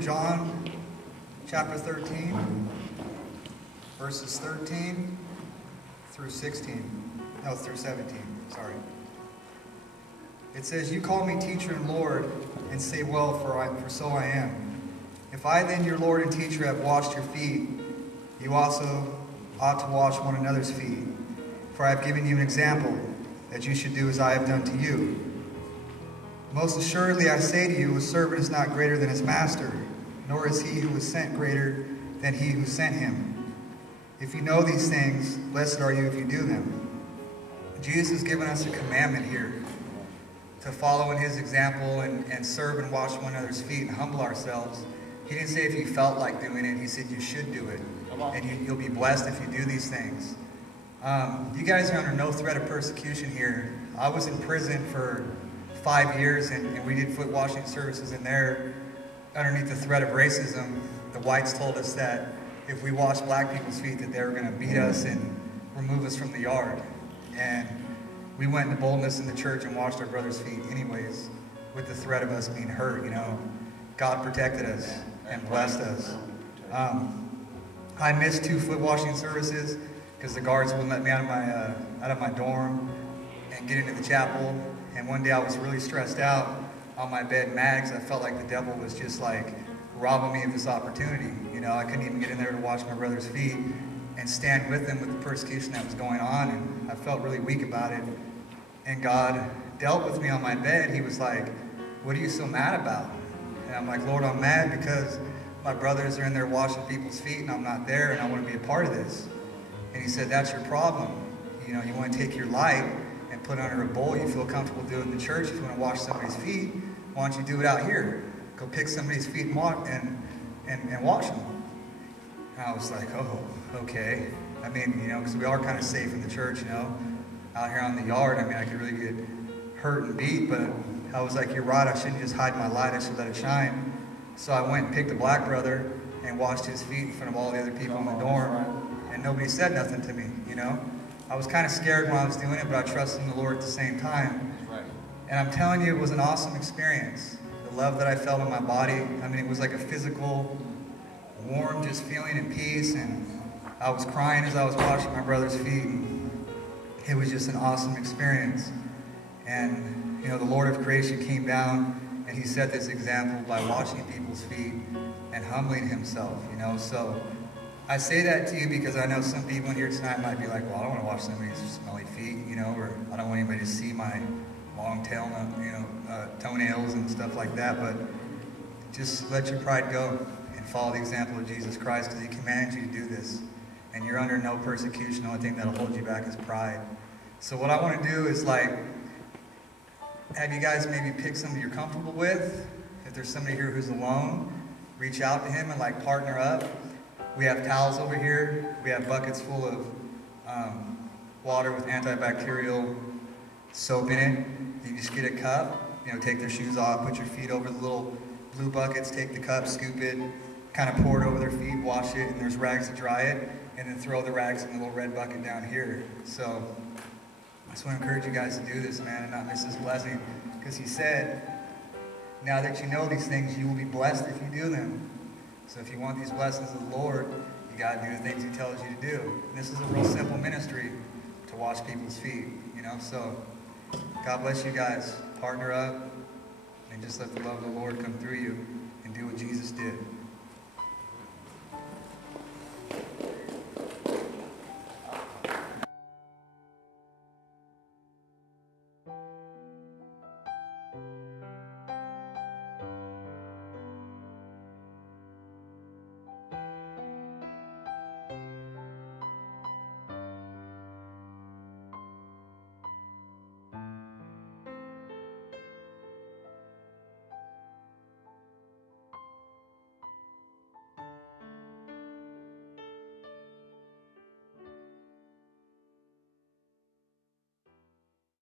from John chapter 13, verses 13 through 16. No, through 17, sorry. It says, "You call me teacher and Lord, and say, well, for so I am. If I then, your Lord and teacher, have washed your feet, you also ought to wash one another's feet. For I have given you an example, that you should do as I have done to you. Most assuredly I say to you, a servant is not greater than his master, nor is he who was sent greater than he who sent him. If you know these things, blessed are you if you do them." Jesus has given us a commandment here to follow in his example and serve and wash one another's feet and humble ourselves. He didn't say if you felt like doing it. He said you should do it. And you'll be blessed if you do these things. You guys are under no threat of persecution here. I was in prison for 5 years, and we did foot washing services in there underneath the threat of racism. The whites told us that if we washed black people's feet, that they were going to beat us and remove us from the yard. And we went in boldness in the church and washed our brother's feet anyways, with the threat of us being hurt, you know. God protected us and blessed us. I missed 2 foot washing services because the guards wouldn't let me out of my dorm and get into the chapel. And one day I was really stressed out on my bed, mad, because I felt like the devil was just like robbing me of this opportunity. You know, I couldn't even get in there to wash my brother's feet and stand with them with the persecution that was going on. And I felt really weak about it. And God dealt with me on my bed. He was like, "What are you so mad about?" And I'm like, "Lord, I'm mad because my brothers are in there washing people's feet and I'm not there, and I want to be a part of this." And he said, "That's your problem. You know, you want to take your light and put it under a bowl you feel comfortable doing in the church. If you want to wash somebody's feet, why don't you do it out here? Go pick somebody's feet and wash them." And I was like, "Oh, okay." I mean, you know, because we are kind of safe in the church, you know, out here on the yard. I mean, I could really get hurt and beat, but I was like, "You're right, I shouldn't just hide my light, I should let it shine." So I went and picked a black brother and washed his feet in front of all the other people in the dorm, and nobody said nothing to me, you know. I was kind of scared when I was doing it, but I trusted in the Lord at the same time. And I'm telling you, it was an awesome experience. The love that I felt in my body, I mean, it was like a physical, warm, just feeling and peace. And I was crying as I was washing my brother's feet. And it was just an awesome experience. And, you know, the Lord of creation came down and he set this example by washing people's feet and humbling himself, you know. So I say that to you because I know some people in here tonight might be like, "Well, I don't want to wash somebody's smelly feet, you know, or I don't want anybody to see my long tail, you know, toenails and stuff like that." But just let your pride go and follow the example of Jesus Christ, because he commanded you to do this. And you're under no persecution. The only thing that'll hold you back is pride. So what I want to do is, like, have you guys maybe pick somebody you're comfortable with. If there's somebody here who's alone, reach out to him and, like, partner up. We have towels over here. We have buckets full of water with antibacterial soap in it. You just get a cup, you know, take their shoes off, put your feet over the little blue buckets, take the cup, scoop it, kind of pour it over their feet, wash it, and there's rags to dry it, and then throw the rags in the little red bucket down here. So I just want to encourage you guys to do this, man, and not miss this blessing, because he said, now that you know these things, you will be blessed if you do them. So if you want these blessings of the Lord, you got to do the things he tells you to do. And this is a real simple ministry, to wash people's feet, you know. So God bless you guys. Partner up and just let the love of the Lord come through you and do what Jesus did.